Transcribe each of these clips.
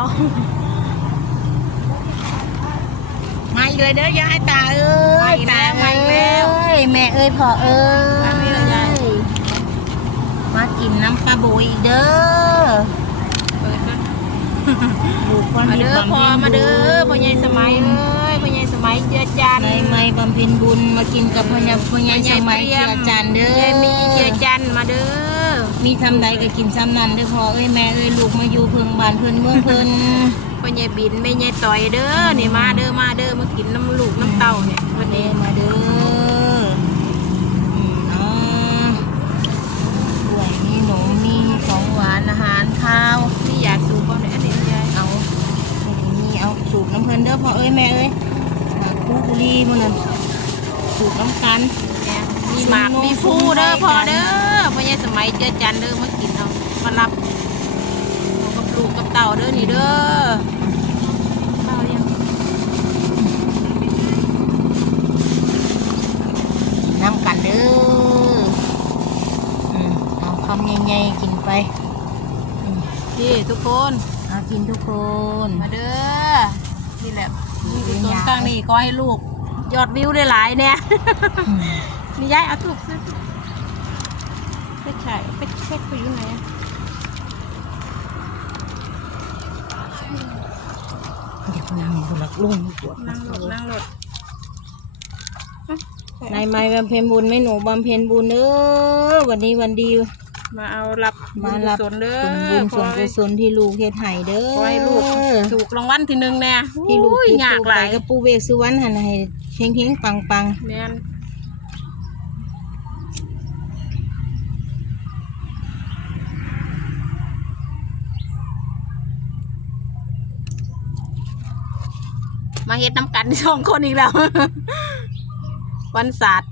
วมาอีกเลยเด้อยายตาเอ้มายอีกแล้วมาอีกแล้วเอ้ยแม่เอ้ยพ่อเอ้ยมาอีกแล้วยายมากินน้ำปลาโบยอีกเด้อเปิดนะลูกคนมาเด้อที่บำพอพ็ญมาเด้อพ่อใหญ่สมัยเอ้ยพ่อใหญ่สมัยเจือจันทร์ในไม่บำเพ็ญบุญมากินกับพ่อใหญ่พ่อใหญ่สมัยพ่อเจีใหญ่ยจันทร์เด้อยายมีเจือจันทร์มาเด้อ มีทำใดก็กินซ้ำนั้นเด้อพ่อเอ้ยแม่เอ้ยลูกมาอยู่เพิ่งบ้านเพิ่นเมืองเพิ่นพ่อใหญ่บินแม่ใหญ่ต่อยเด้อนี่มาเด้อมาเด้อมากินน้ำลูกน้ำเต้าเนี่ยวันเด้นี้มาเด้ออืมเนาะถ้วยมีหนมมีของหวานอาหารข้าวนี่อยากสูบบ่เนี่ยอันนี้ยายเอามีเอาสูบน้ำเพลินเด้อพ่อเอ้ยแม่เอ้ยกคู่บุรีมันนั่นสูบน้ำกันเนี่ย มีหมากมีผู้เด้อพอเด้อพ่อใหญ่สมัยเจือจันทร์เด้อมากินเอามารับเอากับลูกกับเต่าเด้อนี่เด้อเต่ายังน้ำกันเด้ออืมเอาคำใหญ่ๆกินไปอืมพี่ทุกคนเอากินทุกคน มาเด้อนี่แหละมีกุศลครั้งนี้ก็ให้ลูกยอดวิวได้หลายเนี่ยอืม นี่ยายเอาถูกซื้อไปใช่ไปเช็คไปอยู่ไหนอะเดี๋ยวนั่งบุหลักลุ่มปวดนั่งรถนั่งรถนายไม่บำเพ็ญบุญไม่หนูบำเพ็ญบุญเด้อวันนี้วันดี มาเอารับมารับบุญกุศลเด้อบุญส่วนขอกุให้ศลที่ลูกเฮ็ดให้เด้อขอให้ลูกถูกรางวัลที่หนึ่งแน่ที่ลูกอุ้ยจุดยากทูปหไปลายกับปู่เวสสุวรรณหันให้เฮงเฮงปังปังแม่น มาเฮ็ดน้ำกันสองคนอีกแล้ว วันศาสตร์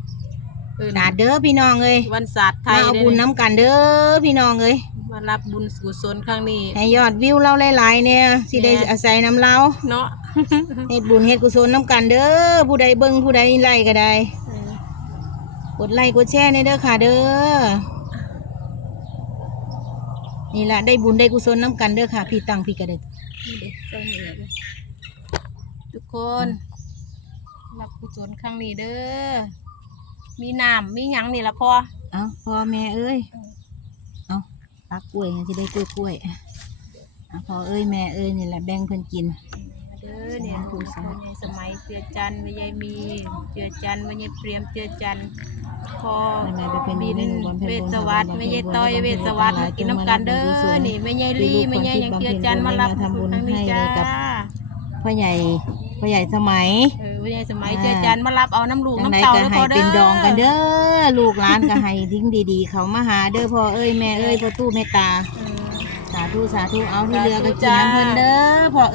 เออสาดเด้อพี่น้องเอ้ยวันศาสตร์ไทมายเอาเด้บุญอน้ำกันเด้อพี่น้องเอ้ยมารับบุญกุศลครั้งนี้ ให้ยอดวิวเราหลายๆเนี่ยสิได้แม่อาศัยน้ำเราเนาะเฮ็ดบุญเฮ็ดกุศลน้ำกันเด้อผู้ใดเบิ่งผู้ใดไล่ก็ได้ เออกดไลค์กดแชร์ในเด้อค่ะเด้อนี่ละได้บุญได้กุศลน้ำกันเด้อค่ะ พี่ตังพี่กระเด็ดนี่เด็กใส่เหนือเลย ทุกคนรับกุศลครั้งนี้เด้อ มีน้ำมีหยังนี่ละพ่อ เอาพ่อแม่เอ้ย เอาตักกล้วยสิได้กล้วยกล้วยเอาพ่อเอ้ยแม่เอ้ยนี่แหละแบ่งเพิ่นกิน เด้อเนี่ยผู้สมัยสมัยเจือจันทร์ไม่ยายมีเจือจันทร์ไม่ยายเปรียมเจือจันทร์พอไม่ไม่ไปเป็นบินไม่หนูบำเพ็ญบุญเวสวัสดิ์บำเพ็ญบุญไม่ยายต้อยบำเพ็ญบุญเวสวัสดิ์หลายกินน้ำกันเด้จงมารับบุญกุศอลนี่ไม่ยายที่ลีลูกไม่ยายยังคนที่เจือจันทร์มารับบำเพ็ญบุญทางนี้ให้จ้าเลยกับพ่อใหญ่ พ่อใหญ่สมัย เออไม่ยายสมัยเจือจันทร์มารับเอาน้ำลูกจังน้ำใดเต่าก็เด้อให้พอเด้อเป็นดองกันเด้อลูกหลานก็ให้ทิ้งดีๆ เขามาหาเด้อพ่อเอ้ยแม่เอ้ยพ่อตู้แม่ตา เออ สาธุสาธุเอาที่เรือก็กินน้ำเพิ่นเด้อพ่อเอ้ย